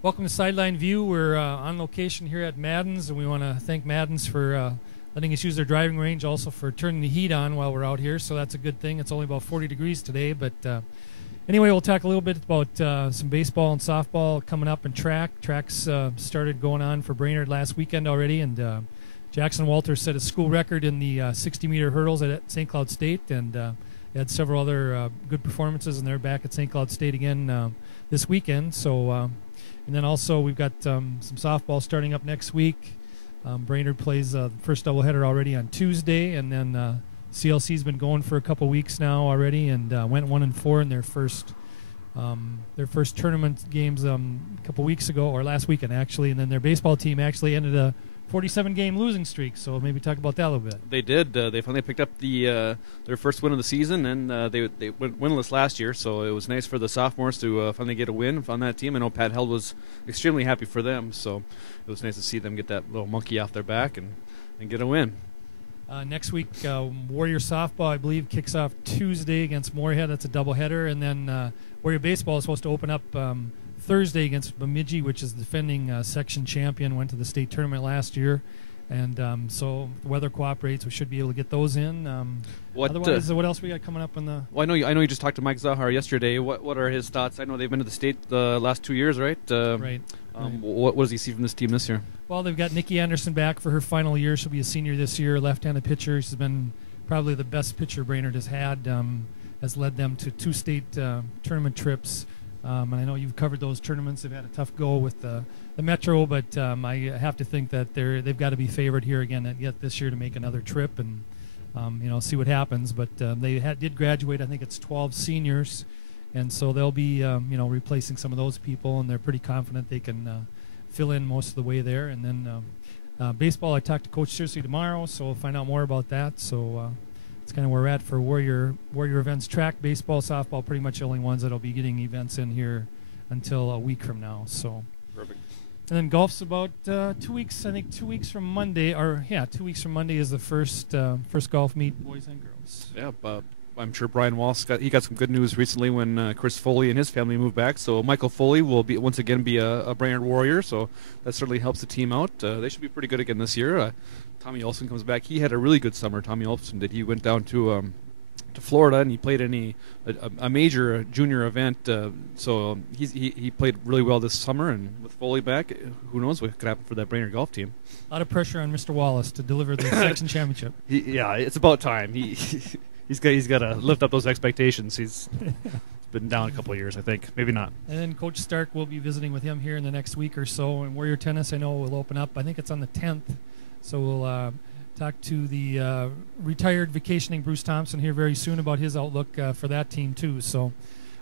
Welcome to Sideline View. We're on location here at Madden's, and we want to thank Madden's for letting us use their driving range, also for turning the heat on while we're out here, so that's a good thing. It's only about 40 degrees today, but anyway, we'll talk a little bit about some baseball and softball coming up, and track. Track's started going on for Brainerd last weekend already, and Jackson Walters set a school record in the 60-meter hurdles at St. Cloud State, and they had several other good performances, and they're back at St. Cloud State again this weekend. So. And then also we've got some softball starting up next week. Brainerd plays the first doubleheader already on Tuesday, and then CLC's been going for a couple weeks now already, and went 1-4 in their first tournament games a couple weeks ago, or last weekend actually. And then their baseball team actually ended a 47-game losing streak. So maybe talk about that a little bit. They did. They finally picked up their first win of the season, and they went winless last year. So it was nice for the sophomores to finally get a win on that team. I know Pat Held was extremely happy for them. So it was nice to see them get that little monkey off their back and get a win. Next week, Warrior softball, I believe, kicks off Tuesday against Moorhead. That's a doubleheader, and then Warrior baseball is supposed to open up Thursday against Bemidji, which is the defending section champion, went to the state tournament last year, and so if the weather cooperates, we should be able to get those in. Otherwise, what else we got coming up in the? Well, I know you just talked to Mike Zahar yesterday. What are his thoughts? I know they've been to the state the last 2 years, right? Right. What does he see from this team this year? Well, they've got Nikki Anderson back for her final year. She'll be a senior this year, left-handed pitcher. She's been probably the best pitcher Brainerd has had. Has led them to 2 state tournament trips. And I know you've covered those tournaments. They've had a tough go with the Metro, but I have to think that they've got to be favored here again yet this year to make another trip and see what happens. But they did graduate. I think it's 12 seniors, and so they'll be replacing some of those people, and they're pretty confident they can fill in most of the way there. And then baseball, I talked to Coach Searcy tomorrow, so we'll find out more about that. So. It's kind of where we're at for Warrior events. Track, baseball, softball, pretty much the only ones that'll be getting events in here until a week from now. So perfect. And then golf's about 2 weeks. I think 2 weeks from Monday, 2 weeks from Monday is the first golf meet, boys and girls. Yeah, I'm sure Brian Walsh got some good news recently when Chris Foley and his family moved back. So Michael Foley will once again be a Brainerd Warrior. So that certainly helps the team out. They should be pretty good again this year. Tommy Olson comes back. He had a really good summer. Tommy Olson did. He went down to Florida and he played a major junior event. So he played really well this summer. And with Foley back, who knows what could happen for that Brainerd golf team? A lot of pressure on Mr. Wallace to deliver the section championship. Yeah, it's about time. He's got to lift up those expectations. He's been down a couple of years, I think. Maybe not. And then Coach Stark will be visiting with him here in the next week or so. And Warrior Tennis, I know, will open up. I think it's on the 10th. So we'll talk to the retired vacationing Bruce Thompson here very soon about his outlook for that team too. So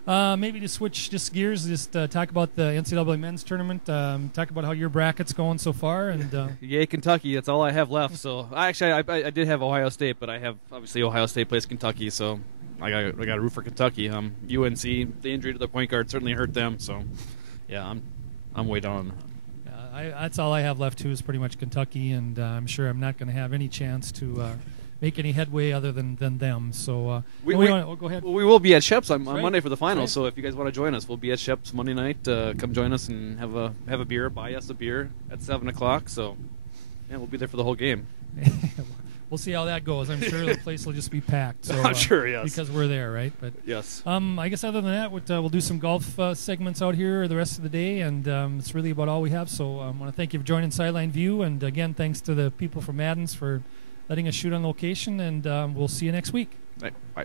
maybe to switch gears, talk about the NCAA men's tournament. Talk about how your bracket's going so far. And yay, Kentucky! That's all I have left. So I did have Ohio State, but I have obviously Ohio State plays Kentucky, so I got to root for Kentucky. UNC, the injury to the point guard certainly hurt them. So yeah, I'm way down. That's all I have left, too, is pretty much Kentucky, and I'm sure I'm not going to have any chance to make any headway other than them. So go ahead. We will be at Shep's on Monday for the finals, right. So if you guys want to join us, we'll be at Shep's Monday night. Come join us and have a beer, buy us a beer at 7 o'clock. So yeah, we'll be there for the whole game. We'll see how that goes. I'm sure the place will just be packed. So, I'm sure, yes. Because we're there, right? But yes. I guess other than that, we'll do some golf segments out here the rest of the day, and it's really about all we have. So I want to thank you for joining Sideline View, and again, thanks to the people from Madden's for letting us shoot on location, and we'll see you next week. Bye.